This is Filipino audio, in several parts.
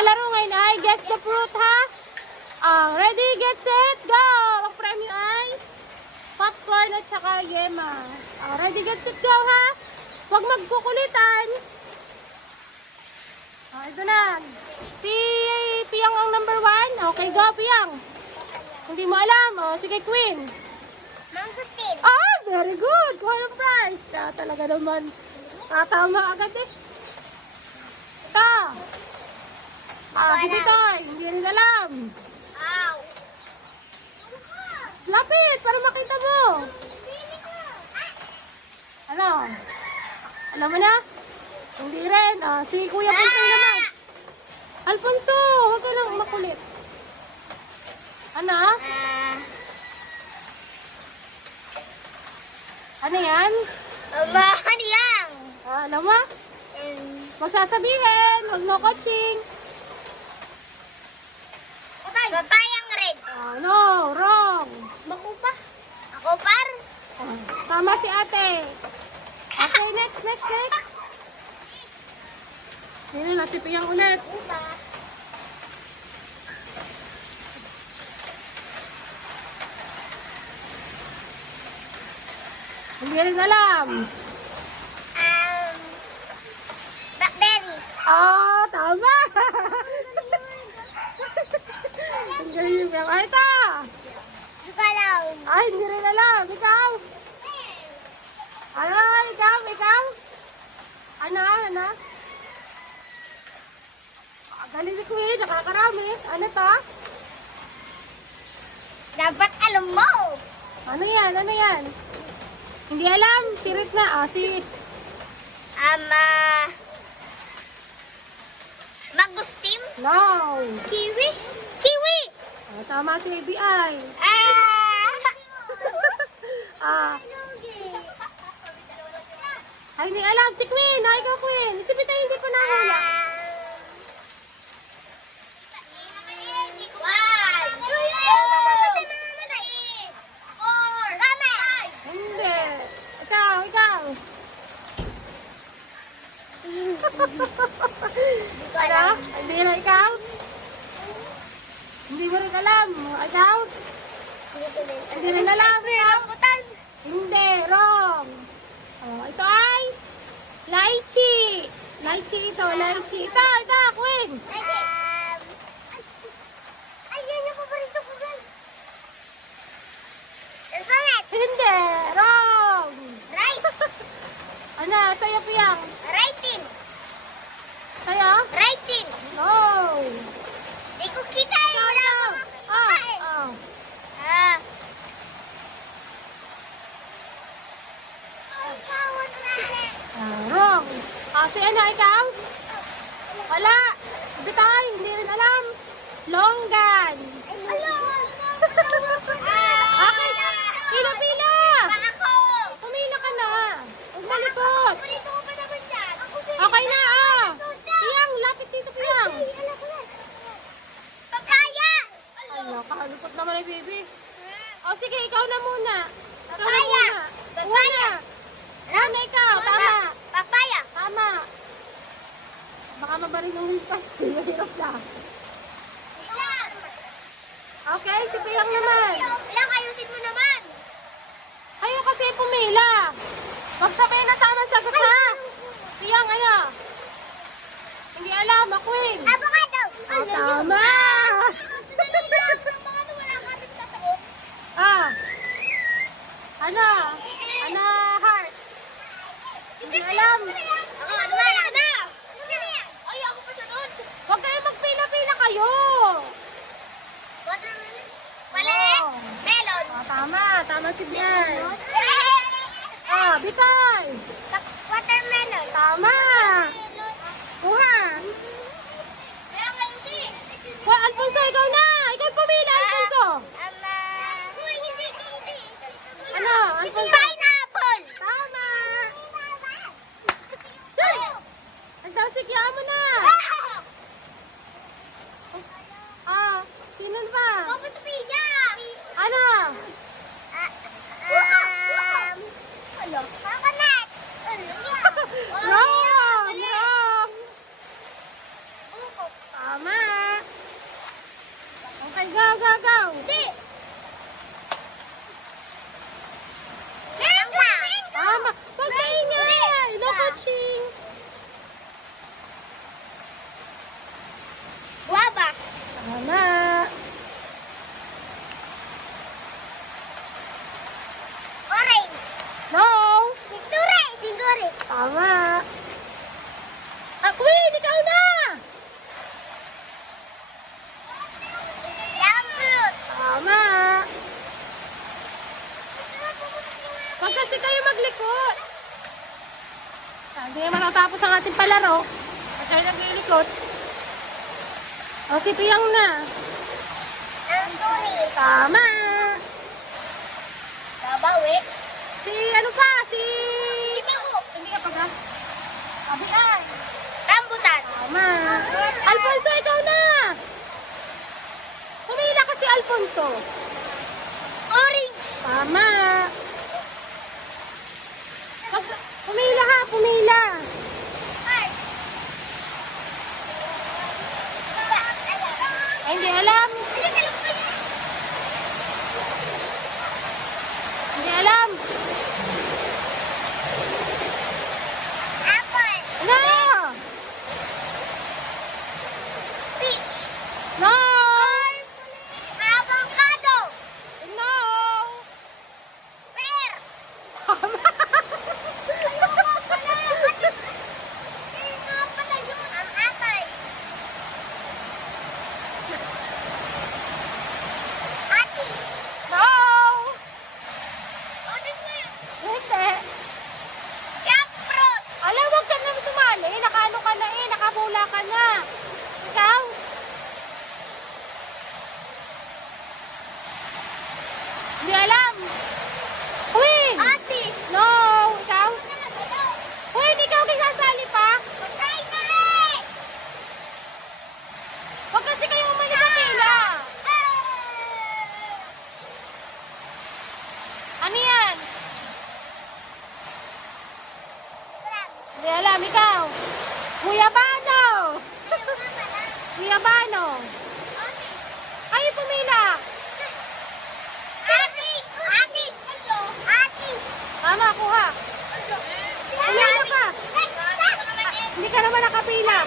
palaro ngayon ay guess the fruit, ha? Ready, get set, go! Ang premyo ay popcorn at saka yema. Ready, get set, go, ha? Huwag magkukulitan. Ito na. Si Piyang ang number 1. Okay, go, Piyang. Hindi mo alam. Sige, Queen. Mangustin. Very good. Kuha ng prize. Talaga naman. Tatama agad eh. Ito. Bibitoy. Hindi rin alam. Ow. Lapit, para makita mo. Ano? Alam mo na? Hindi rin. Si Kuya Ponso naman. Alfonso, huwag ka lang makulit. Ano? Ano yan? Ano yan? Alam mo? Magsasabihin. Huwag no coaching. Papayang red. No, wrong. Makupa. Ako par. Tama si ate. Okay, next. Sino na si Piyang ulit? Hindi rin alam. Blackberry. Tama. Ang galing yung Piyang. Ito. Hindi ko alam. Hindi rin alam. Ikaw? Ikaw? Ano? Galing si Queen, nakakarami. Ano to? Dapat alam mo. Ano yan? Hindi alam. Sirit na. Si... Magustim. No. Kiwi. Tama si ABI. Ay, hindi alam. Si Queen. Ikaw, Queen. Si Pita hindi pa nahula. Hindi. Ikaw. Ano? Hindi na ikaw? Hindi mo rin alam. Ikaw? Hindi rin alam. Hindi. Wrong. Ito ay lychee. Lychee ito. Ito, Queen. Ayan yung paborito ko, guys. Insulet. Hindi. Wrong. Rice. Ano? Sa'yo, Piyang. Writing. Sa'yo? Writing. No. Di ko kita eh. Wala Ikaw. akong mukha eh. Wrong. Si ano, ikaw? Wala. Bitay, hindi rin alam. Longgan. Okay. Pila. Ako. Pumila ka na. Huwag malikot. Paborito ko pa naman dyan. Okay na, Piyang, lapit dito, Piyang. Papaya. Kahalupot naman ay baby. Sige, ikaw na muna. Papaya. Ano, ikaw? Tama. Papaya. Tama. Baka mabarin yung hilpas. Hirap na. Okay, si Piyang naman. Ilang ayusin mo naman. Ayaw kasi pumila. Huwag sabihin na tama sagot, ha? Piyang, ano? Hindi alam, Queen. Avocado. Tama. Ano, heart? Hindi alam. Ay, ako pa sunod. Huwag kayo magpila-pila kayo. Watermelon. Mali. Melon. Tama si Bian. Bitay. Watermelon. Tama. Kuha. Ilang ayusin. Alfonso, ikaw na. Ikaw pumila, Alfonso. Hindi. Ano, Alfonso? Pineapple. Tama. maglaro. Kasi naglilikot. O, si Piyang na. Ang tuni. Tama. Babawi. Si ano pa? Si... Tipigo. Hindi ka pa ka? Sabi ay. Rambutan. Tama. Alfonso, ikaw na. Pumila ka si Alfonso. Orange. Tama. Pumila ha, pumila. Ay, Ay, hindi alam. Hindi alam. Apple. No! Peach. No! Avocado. No! Pear. Tama. Ayoko pala. Hindi nga pala yun. Ang atay. Ati. No! Orange na. Hindi. Jackfruit. Alam, wag ka na sumali. Nakaano ka na eh. Nakabula ka na. Ikaw? Hindi alam. Queen! Atis. No! Ikaw? Queen, ikaw kisasali pa? Patay na eh. Wag kasi kayo umali sa pila. Ano yan? Hindi alam. Ikaw? Guyabano! Guyabano! Kayo pumila. Atis. Atis. Atis. Tama, kuha. Pumila ka. Hindi ka naman nakapila.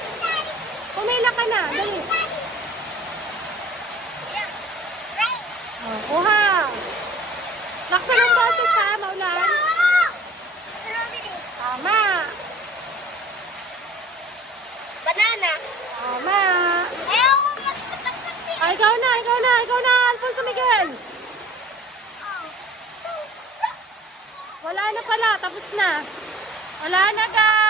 Pumila ka na. Dali. Oh, kuha. Laksan ng boses ha, Maulan. Strawberry. Tama. Banana. Tama. Ewan ko mas Ah, ikaw na, ikaw na, ikaw na, Alfonso Miguel. Wala na pala, tapos na. Wala na, guys.